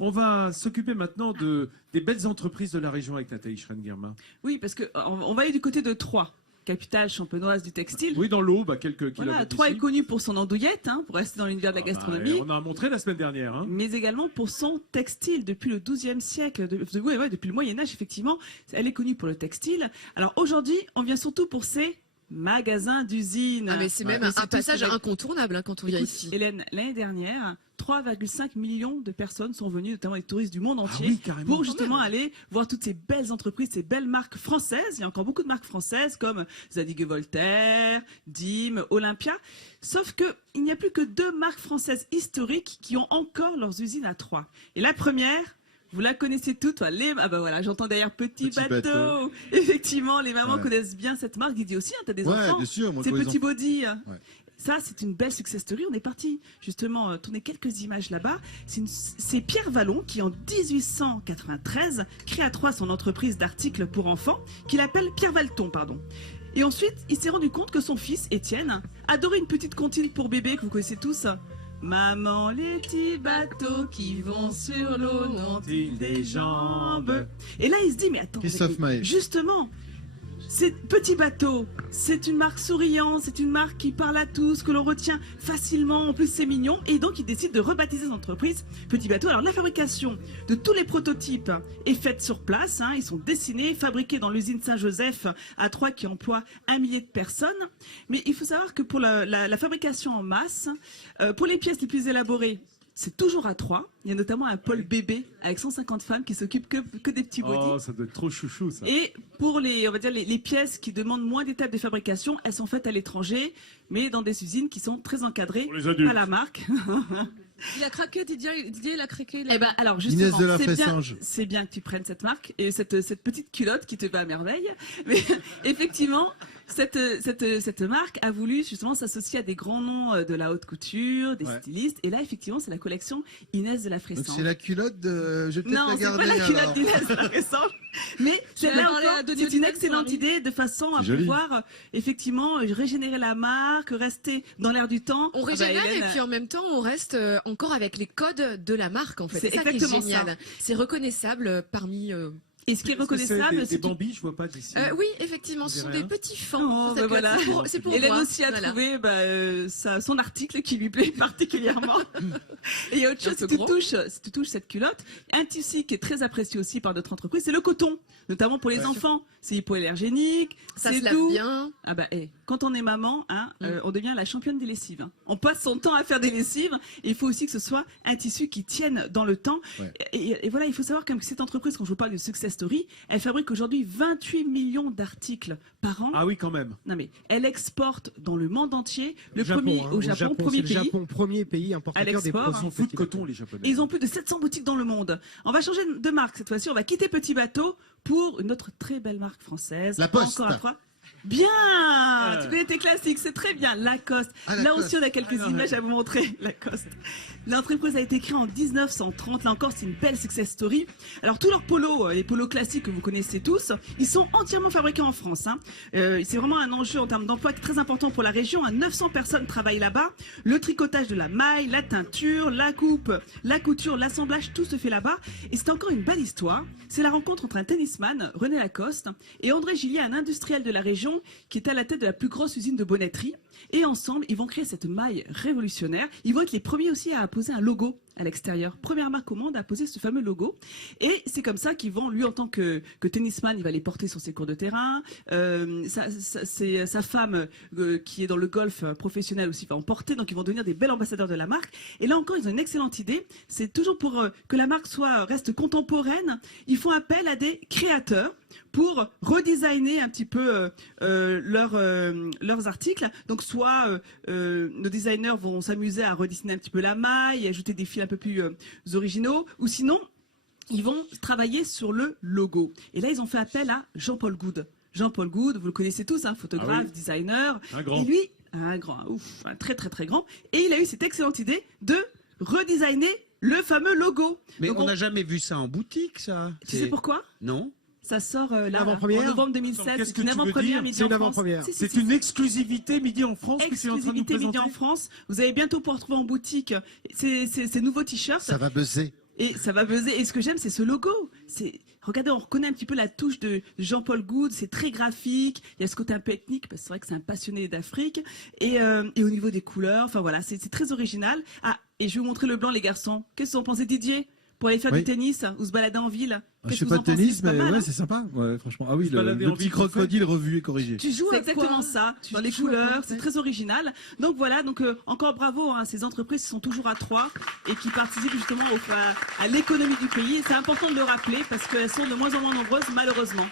On va s'occuper maintenant des belles entreprises de la région avec Nathalie Schrein-Guillermin. Oui, parce qu'on va aller du côté de Troyes, capitale champenoise du textile. Oui, dans l'eau, quelques kilomètres. Voilà, Troyes est connue pour son andouillette, pour rester dans l'univers de la gastronomie. On a montré la semaine dernière. Mais également pour son textile. Depuis le XIIe siècle, depuis le Moyen-Âge, effectivement, elle est connue pour le textile. Alors aujourd'hui, on vient surtout pour ses magasins d'usine. Ah mais c'est même un passage incontournable quand on vient ici. Hélène, l'année dernière, 3,5 millions de personnes sont venues, notamment des touristes du monde entier, pour justement aller voir toutes ces belles entreprises, ces belles marques françaises. Il y a encore beaucoup de marques françaises comme Zadig & Voltaire, Dim, Olympia. Sauf qu'il n'y a plus que 2 marques françaises historiques qui ont encore leurs usines à Troyes. Et la première, vous la connaissez toutes, voilà, j'entends derrière Petit Bateau. Effectivement, les mamans connaissent bien cette marque. Didier aussi, t'as des enfants. Bien sûr, moi, c'est Petit Body. Ouais. Ça, c'est une belle success story. On est parti justement tourner quelques images là-bas. C'est Pierre Vallon qui, en 1893, crée à Troyes son entreprise d'articles pour enfants, qu'il appelle Pierre Valton, pardon. Et ensuite, il s'est rendu compte que son fils, Étienne, adorait une petite comptine pour bébé que vous connaissez tous. Maman, les petits bateaux qui vont sur l'eau n'ont-ils des jambes? Et là, il se dit, mais attends, justement, ces petits bateaux, c'est une marque souriante, c'est une marque qui parle à tous, que l'on retient facilement, en plus c'est mignon, et donc il décide de rebaptiser son entreprise Petit Bateau. Alors la fabrication de tous les prototypes est faite sur place, ils sont dessinés, fabriqués dans l'usine Saint-Joseph à Troyes qui emploie 1 millier de personnes, mais il faut savoir que pour la fabrication en masse, pour les pièces les plus élaborées, c'est toujours à Troyes. Il y a notamment un pôle bébé avec 150 femmes qui s'occupent que des petits bodys. Oh, ça doit être trop chouchou, ça. Et pour on va dire les pièces qui demandent moins d'étapes de fabrication, elles sont faites à l'étranger, mais dans des usines qui sont très encadrées à la marque. Il a craqué, Didier, il a craqué. Eh ben, alors justement, c'est bien que tu prennes cette marque et cette petite culotte qui te va à merveille. Mais effectivement, cette marque a voulu justement s'associer à des grands noms de la haute couture, des stylistes. Et là, effectivement, c'est la collection Inès de la Fressange. Donc c'est la culotte de... Je vais peut-être la garder. Non, c'est pas la culotte d'Inès de la Fressange. Mais c'est une excellente idée de façon à pouvoir effectivement régénérer la marque, rester dans l'air du temps. On régénère et puis en même temps, on reste encore avec les codes de la marque, en fait. C'est ça qui est génial. C'est reconnaissable parmi... Et ce qui est reconnaissable, c'est des bambis, je vois pas d'ici. Oui, effectivement, ce sont des petits fans. Voilà. C'est pour Hélène moi. aussi a trouvé son article qui lui plaît particulièrement. Et il y a autre chose, si tu touches cette culotte, un tissu qui est très apprécié aussi par notre entreprise, c'est le coton, notamment pour les enfants. C'est hypoallergénique, ça se lave bien. Ah quand on est maman, on devient la championne des lessives. On passe son temps à faire des lessives. Et il faut aussi que ce soit un tissu qui tienne dans le temps. Ouais. Et voilà, il faut savoir que cette entreprise, quand je vous parle de success story, elle fabrique aujourd'hui 28 millions d'articles par an. Ah oui, quand même. Non mais elle exporte dans le monde entier. Au Japon, premier pays. Japon, premier pays importateur des produits. Ils sont fous de coton, les Japonais. Et ils ont plus de 700 boutiques dans le monde. On va changer de marque cette fois-ci. On va quitter Petit Bateau pour une autre très belle marque française. La Poste. Encore à Troyes. Bien, tu connais tes classiques, c'est très bien. Lacoste. Là aussi, on a quelques images à vous montrer. Lacoste. L'entreprise a été créée en 1930. Là encore, c'est une belle success story. Alors, tous leurs polos, les polos classiques que vous connaissez tous, ils sont entièrement fabriqués en France. C'est vraiment un enjeu en termes d'emploi très important pour la région. 900 personnes travaillent là-bas. Le tricotage de la maille, la teinture, la coupe, la couture, l'assemblage, tout se fait là-bas. Et c'est encore une belle histoire. C'est la rencontre entre un tennisman, René Lacoste, et André Gillier, un industriel de la région qui est à la tête de la plus grosse usine de bonneterie. Et ensemble, ils vont créer cette maille révolutionnaire. Ils vont être les premiers aussi à poser un logo à l'extérieur. Première marque au monde à poser ce fameux logo. Et c'est comme ça qu'ils vont, lui en tant que tennisman, il va les porter sur ses cours de terrain. C'est sa femme qui est dans le golf professionnel aussi va en porter. Donc ils vont devenir des bels ambassadeurs de la marque. Et là encore, ils ont une excellente idée. C'est toujours pour que la marque reste contemporaine. Ils font appel à des créateurs pour redesigner un petit peu leurs articles. Donc soit nos designers vont s'amuser à redessiner un petit peu la maille, ajouter des fils un peu plus originaux, ou sinon ils vont travailler sur le logo. Et là ils ont fait appel à Jean-Paul Goude. Jean-Paul Goude, vous le connaissez tous, photographe, designer. Un grand. Et lui, un très très très grand. Et il a eu cette excellente idée de redesigner le fameux logo. Mais donc on n'a jamais vu ça en boutique, ça. Tu sais pourquoi? Non. Ça sort là, en avant-première novembre 2007. Qu'est-ce que C'est une tu veux avant-première dire midi C'est en une France. avant-première. C'est une exclusivité midi en France que tu es en train de nous Exclusivité midi présenter. en France. Vous allez bientôt pouvoir trouver en boutique ces nouveaux t-shirts. Ça va buzzer. Et ça va buzzer. Et ce que j'aime, c'est ce logo. Regardez, on reconnaît un petit peu la touche de Jean-Paul Goude. C'est très graphique. Il y a ce côté un peu ethnique, parce que c'est vrai que c'est un passionné d'Afrique. Et au niveau des couleurs, enfin voilà, c'est très original. Ah, et je vais vous montrer le blanc, les garçons. Qu'est-ce que vous en pensez, Didier? Pour aller faire du tennis ou se balader en ville? Je fais pas de tennis, mais ouais, c'est sympa. Ouais, franchement. Ah oui, le petit crocodile revu et corrigé. Tu joues exactement ça, dans les couleurs, c'est très original. Donc voilà, encore bravo à ces entreprises qui sont toujours à 3 et qui participent justement à l'économie du pays. C'est important de le rappeler parce qu'elles sont de moins en moins nombreuses, malheureusement.